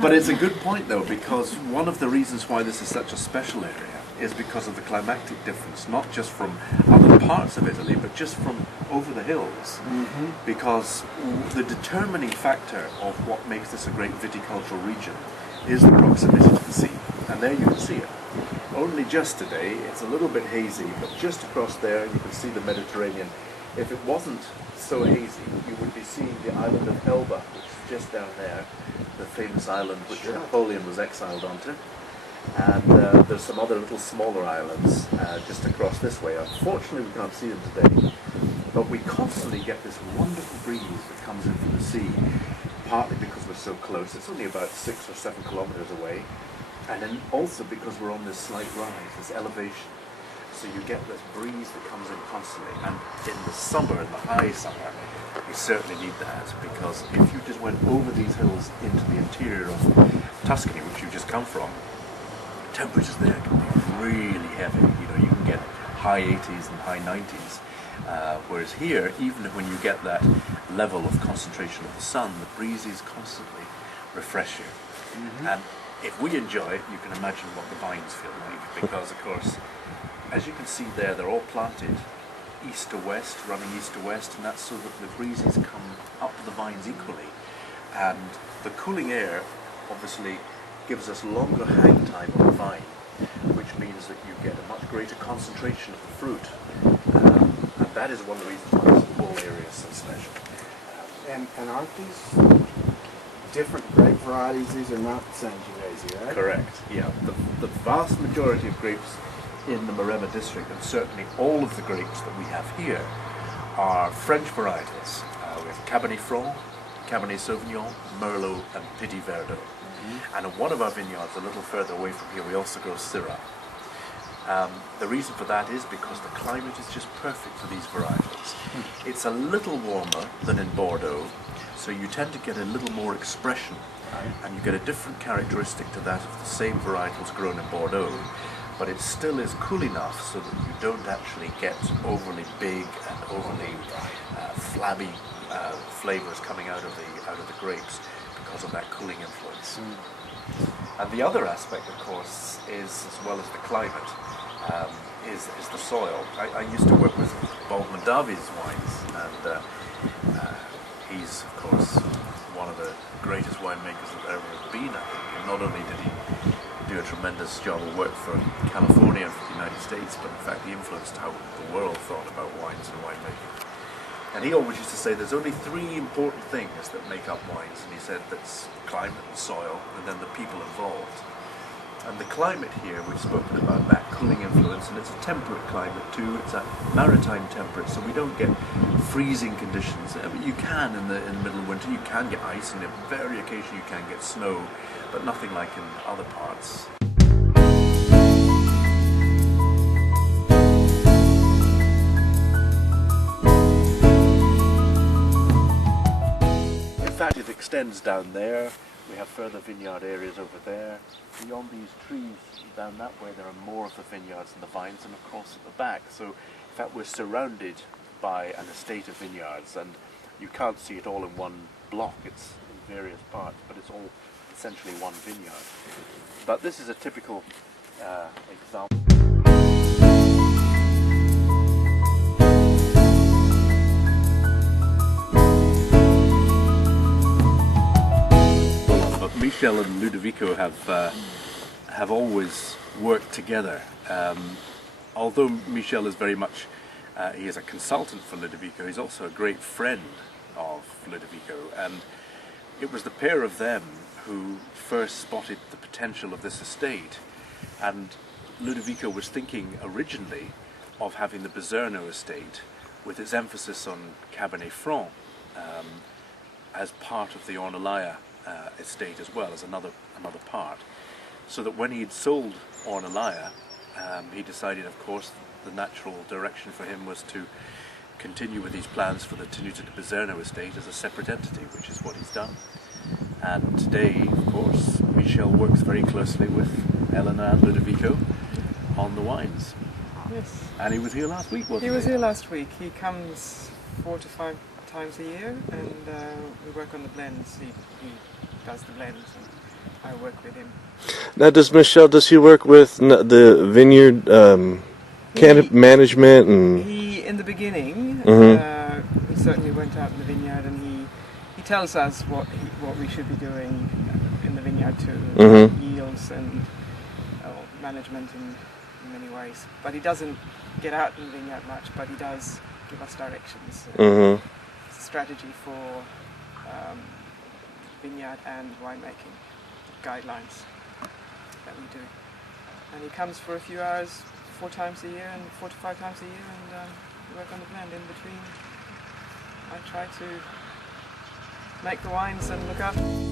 But it's a good point though, because one of the reasons why this is such a special area is because of the climatic difference, not just from other parts of Italy, but just from over the hills. Because the determining factor of what makes this a great viticultural region is the proximity to the sea. And there you can see it. Only just today, it's a little bit hazy, but just across there you can see the Mediterranean. If it wasn't so hazy, you would be seeing the island of Elba, which is just down there, the famous island which Napoleon was exiled onto. And there's some other little smaller islands just across this way. Unfortunately, we can't see them today, but we constantly get this wonderful breeze that comes in from the sea, partly because we're so close. It's only about 6 or 7 kilometers away, and then also because we're on this slight rise, this elevation. So you get this breeze that comes in constantly, and in the summer, in the high summer, you certainly need that, because if you just went over these hills into the interior of Tuscany, which you've just come from, temperatures there can be really heavy. You know, you can get high 80s and high 90s, whereas here, even when you get that level of concentration of the sun, the breeze is constantly refreshing. And if we enjoy it, you can imagine what the vines feel like, because of course, as you can see there, they're all planted east to west, running east to west, and that's so that the breezes come up the vines equally. And the cooling air obviously gives us longer hang time on the vine, which means that you get a much greater concentration of the fruit. And that is one of the reasons why this whole area is so special. And aren't these different grape varieties? These are not Sangiovese, right? Correct, yeah. The vast majority of grapes in the Maremma district, and certainly all of the grapes that we have here, are French varietals. We have Cabernet Franc, Cabernet Sauvignon, Merlot, and Petit Verdot. And in one of our vineyards, a little further away from here, we also grow Syrah. The reason for that is because the climate is just perfect for these varietals. It's a little warmer than in Bordeaux, so you tend to get a little more expression, and you get a different characteristic to that of the same varietals grown in Bordeaux, but it still is cool enough so that you don't actually get overly big and overly flabby flavors coming out of the grapes because of that cooling influence. And the other aspect, of course, is, as well as the climate, is the soil. I used to work with Bob Mondavi's wines, and he's, of course, one of the greatest winemakers that there ever has been, I think. And not only did he do a tremendous job of work for California and for the United States, but in fact he influenced how the world thought about wines and winemaking. And he always used to say there's only 3 important things that make up wines, and he said that's climate and soil, and then the people involved. And the climate here, we've spoken about that cooling influence, and it's a temperate climate too. It's a maritime temperate, so we don't get freezing conditions. I mean, you can in the middle of winter, you can get ice, and very occasionally you can get snow, but nothing like in other parts. In fact, it extends down there. We have further vineyard areas over there. Beyond these trees, down that way, there are more of the vineyards and the vines, and of course at the back. So, in fact, we're surrounded by an estate of vineyards, and you can't see it all in one block. It's in various parts, but it's all essentially one vineyard. But this is a typical example. Michel and Ludovico have always worked together. Although Michel is very much, he is a consultant for Ludovico, he's also a great friend of Ludovico, and it was the pair of them who first spotted the potential of this estate. And Ludovico was thinking originally of having the Biserno estate with its emphasis on Cabernet Franc as part of the Ornellaia estate as well as another part, so that when he'd sold Ornellaia, he decided, of course, the natural direction for him was to continue with these plans for the Tenuta de Biserno estate as a separate entity, which is what he's done. And today, of course, Michel works very closely with Elena and Ludovico on the wines. Yes. And he was here last week, wasn't he? He was here last week. He comes 4 to 5 times a year, and we work on the blends. He does the blends, and I work with him. Now, does he work with the vineyard management and? He, in the beginning, Mm-hmm. he certainly went out in the vineyard and he tells us what we should be doing in the vineyard to yields and management in many ways. But he doesn't get out in the vineyard much, but he does give us directions. Strategy for vineyard and winemaking guidelines that we do. And he comes for a few hours 4 times a year and 4 to 5 times a year and work on the blend. In between I try to make the wines and look after